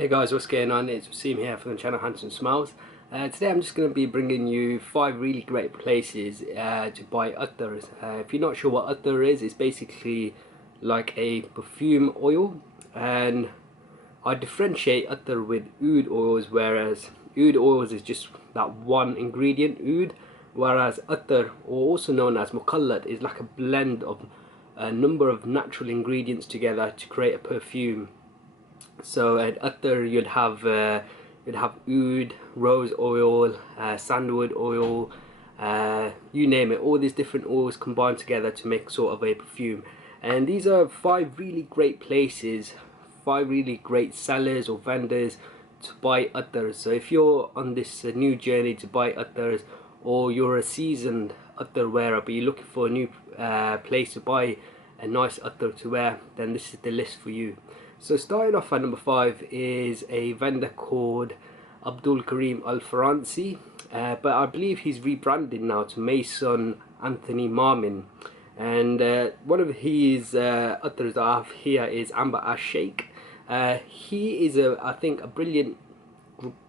Hey guys, what's going on? It's Waseem here from the channel Handsome Smiles. Today I'm just going to be bringing you 5 really great places to buy Attars. If you're not sure what Attar is, it's basically like a perfume oil, and I differentiate Attar with oud oils, whereas oud oils is just that one ingredient, oud, whereas Attar, or also known as mukallad, is like a blend of a number of natural ingredients together to create a perfume. So at Attar you'd have oud, rose oil, sandalwood oil, you name it. All these different oils combined together to make sort of a perfume. And these are 5 really great places, 5 really great sellers or vendors to buy Attars. So if you're on this new journey to buy Attars, or you're a seasoned Attar wearer but you're looking for a new place to buy a nice Attar to wear, then this is the list for you. So starting off at number 5 is a vendor called Abdul Karim Al Faransi, but I believe he's rebranded now to Maison Anthony Marmon. And one of his Attars that I have here is Amber Ash Shake. He is I think a brilliant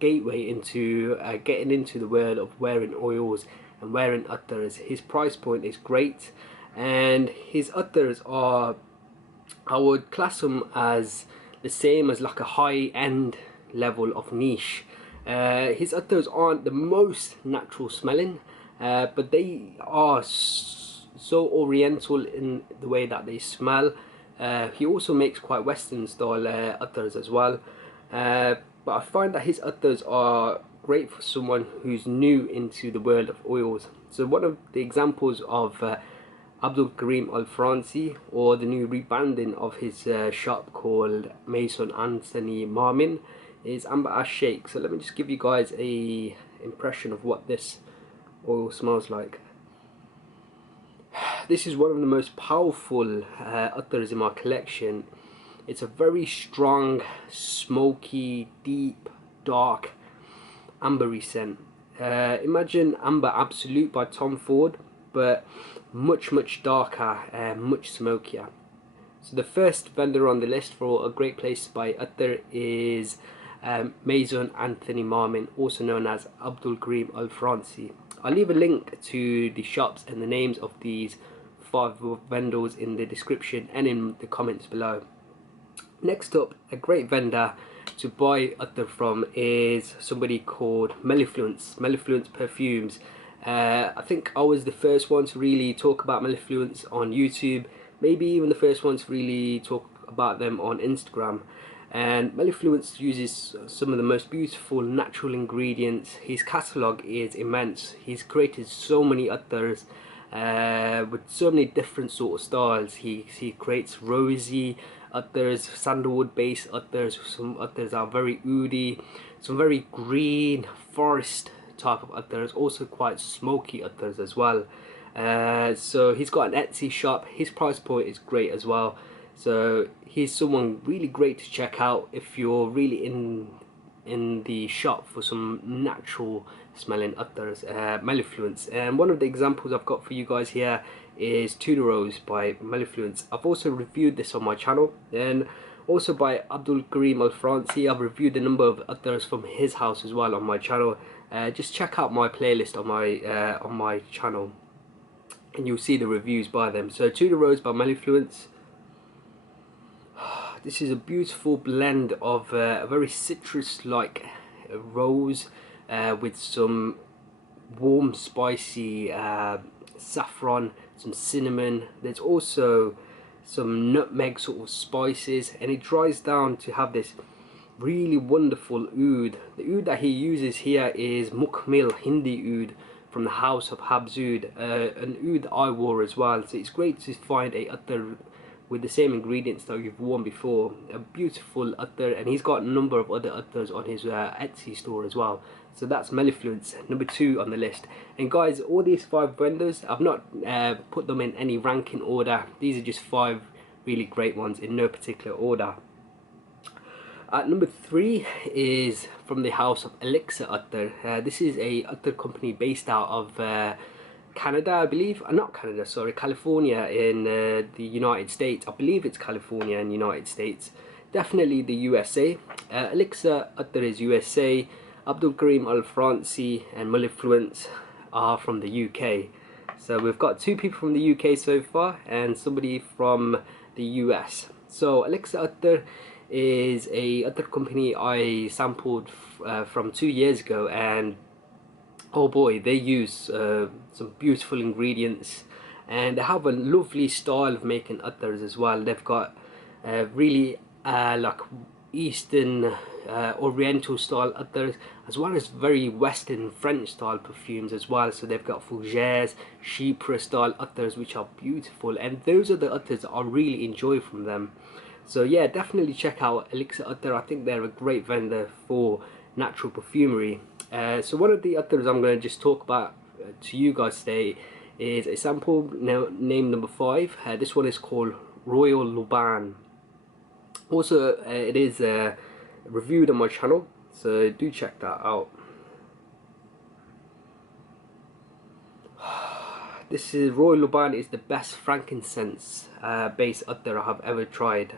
gateway into getting into the world of wearing oils and wearing Attars. His price point is great, and his Attars are, I would class them as the same as like a high-end level of niche. His Attars aren't the most natural smelling, but they are so oriental in the way that they smell. He also makes quite Western style Attars as well, but I find that his Attars are great for someone who's new into the world of oils. So one of the examples of Abdul Karim Al Faransi, or the new rebranding of his shop called Maison Anthony Marmon, is Amber Ash Shake. So let me just give you guys a impression of what this oil smells like. This is one of the most powerful Attars in my collection. It's a very strong, smoky, deep, dark, ambery scent. Imagine Amber Absolute by Tom Ford, but much darker and much smokier. So the first vendor on the list for a great place to buy Attar is Maison Anthony Marmon, also known as Abdul Karim Al Faransi. I'll leave a link to the shops and the names of these 5 vendors in the description and in the comments below. Next up, a great vendor to buy Attar from is somebody called Mellifluence Perfumes. I think I was the first one to really talk about Mellifluence on YouTube, maybe even the first one to really talk about them on Instagram. And Mellifluence uses some of the most beautiful natural ingredients. His catalogue is immense. He's created so many Attars with so many different sort of styles. He creates rosy Attars, sandalwood based Attars. Some Attars are very oody, some very green forest type of Attars, also quite smoky Attars as well. So he's got an Etsy shop. His price point is great as well. So he's someone really great to check out if you're really in the shop for some natural smelling Attars, Mellifluence. And one of the examples I've got for you guys here is Tudor Rose by Mellifluence. I've also reviewed this on my channel, and also by Abdul Karim Al Faransi. I've reviewed a number of Attars from his house as well on my channel. Just check out my playlist on my channel and you'll see the reviews by them. So Tudor Rose by Mellifluence. This is a beautiful blend of a very citrus-like rose with some warm, spicy saffron, some cinnamon. There's also some nutmeg sort of spices, and it dries down to have this really wonderful oud. The oud that he uses here is Mukmil Hindi oud from the house of Habs Oud, an oud I wore as well. So it's great to find a Attar with the same ingredients that you've worn before. A beautiful Attar, and he's got a number of other Attars on his Etsy store as well. So that's Mellifluence, number 2 on the list. And guys, all these 5 vendors, I've not put them in any ranking order. These are just 5 really great ones in no particular order. At number 3 is from the house of Elixir Attar. This is a Attar company based out of Canada, I believe. Not Canada, sorry, California in the United States. I believe it's California in the United States. definitely the USA. Elixir Attar is USA, Abdul Karim Al Franci and Effluents are from the UK. So we've got two people from the UK so far and somebody from the US. So Elixir Attar is a attar company I sampled from 2 years ago, and oh boy, they use some beautiful ingredients, and they have a lovely style of making attars as well. They've got really like Eastern Oriental style attars, as well as very Western French style perfumes as well. So they've got Fougères, Chypre style attars, which are beautiful, and those are the attars that I really enjoy from them. So yeah, definitely check out Elixir Attar. I think they're a great vendor for natural perfumery. So one of the attars I'm going to just talk about to you guys today is a sample name number 5. This one is called Royal Luban. Also, it is reviewed on my channel, so do check that out. This is Royal Luban is the best frankincense based attar I have ever tried.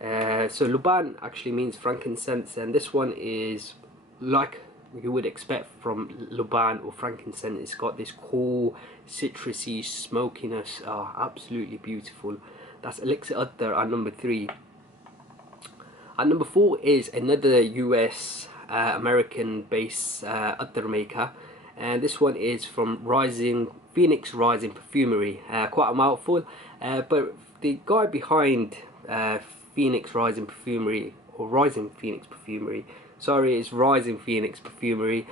So Luban actually means frankincense, and this one is like you would expect from Luban or frankincense. It's got this cool citrusy smokiness. Absolutely beautiful. That's Elixir Attar at number 3. At number 4 is another US American based attar maker, and this one is from Phoenix Rising Perfumery. Quite a mouthful, but the guy behind Phoenix Rising Perfumery, or Rising Phoenix Perfumery, sorry, it's Rising Phoenix Perfumery.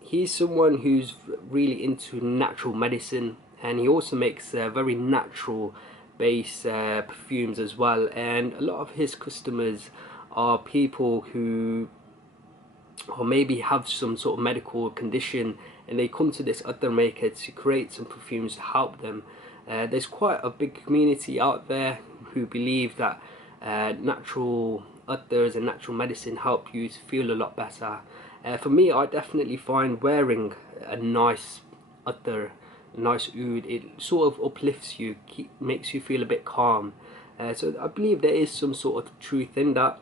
He's someone who's really into natural medicine, and he also makes very natural base perfumes as well. And a lot of his customers are people who or maybe have some sort of medical condition, and they come to this attar maker to create some perfumes to help them. There's quite a big community out there who believe that natural attars and natural medicine help you to feel a lot better. For me, I definitely find wearing a nice attar, a nice oud, it sort of uplifts you, makes you feel a bit calm. So I believe there is some sort of truth in that.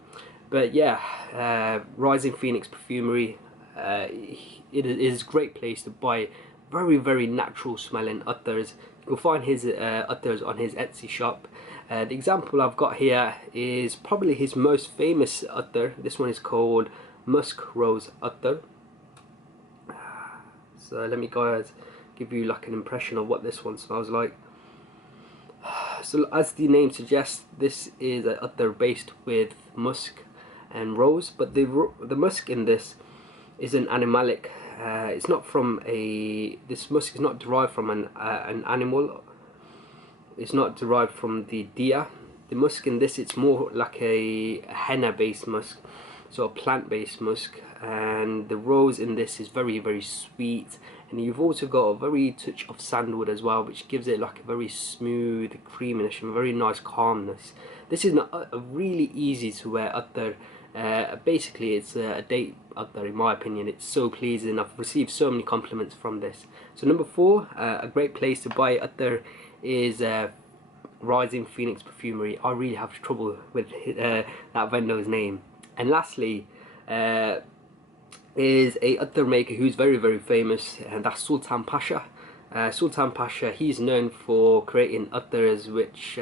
But yeah, Rising Phoenix Perfumery, it is a great place to buy very natural smelling attars. You'll find his attars on his Etsy shop. The example I've got here is probably his most famous attar. This one is called Musk Rose Attar. So let me guys give you like an impression of what this one smells like. So as the name suggests, this is an attar based with musk and rose, but the musk in this isn't animalic. It's not from this musk is not derived from an animal. It's not derived from the deer. The musk in this, it's more like a henna based musk, so a plant based musk. And the rose in this is very sweet, and you've also got a very touch of sandalwood as well, which gives it like a very smooth creaminess and very nice calmness. This is a really easy to wear attar. Basically it's a date attar in my opinion. It's so pleasing. I've received so many compliments from this. So number 4, a great place to buy attar is Rising Phoenix Perfumery. I really have trouble with that vendor's name. And lastly is a attar maker who's very famous, and that's Sultan Pasha. Sultan Pasha, he's known for creating attars which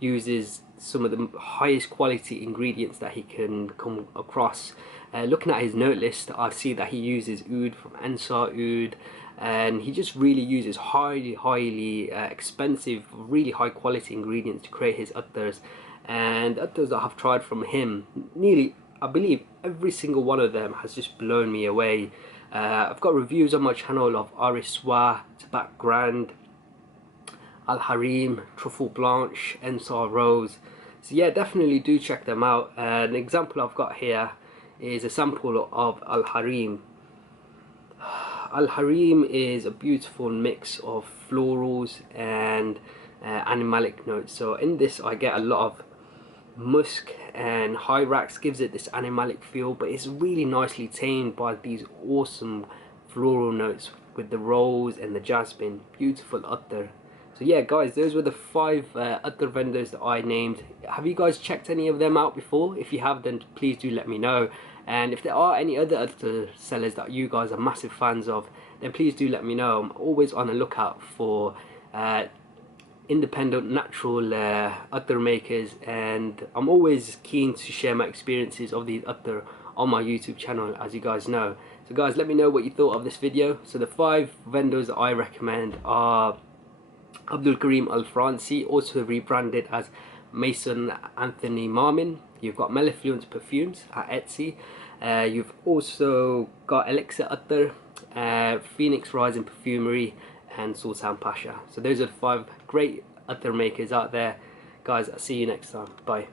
uses some of the highest quality ingredients that he can come across. Looking at his note list, I see that he uses oud from Ansar Oud, and he just really uses highly expensive, really high quality ingredients to create his attars. And attars that I've tried from him, nearly, I believe every single one of them has just blown me away. I've got reviews on my channel of Ariswa, Tabac Grand, Al Harim, Truffle Blanche, Ensar Rose. So yeah, definitely do check them out. An example I've got here is a sample of Al Harim. Al Harim is a beautiful mix of florals and animalic notes. So in this I get a lot of musk, and Hyrax gives it this animalic feel, but it's really nicely tamed by these awesome floral notes with the rose and the jasmine. Beautiful attar. So So yeah guys, those were the 5 other vendors that I named. Have you guys checked any of them out before? If you have, then please do let me know. And if there are any other sellers that you guys are massive fans of, then please do let me know. I'm always on the lookout for independent natural attar makers, and I'm always keen to share my experiences of these attar on my YouTube channel, as you guys know. So guys, let me know what you thought of this video. So the 5 vendors that I recommend are Abdul Karim Al Franci, also rebranded as Maison Anthony Marmon. You've got Effluents Perfumes at Etsy. You've also got Elixir Attar, Phoenix Rising Perfumery, and Sultan Pasha. So those are the 5 great attar makers out there. Guys, I'll see you next time. Bye.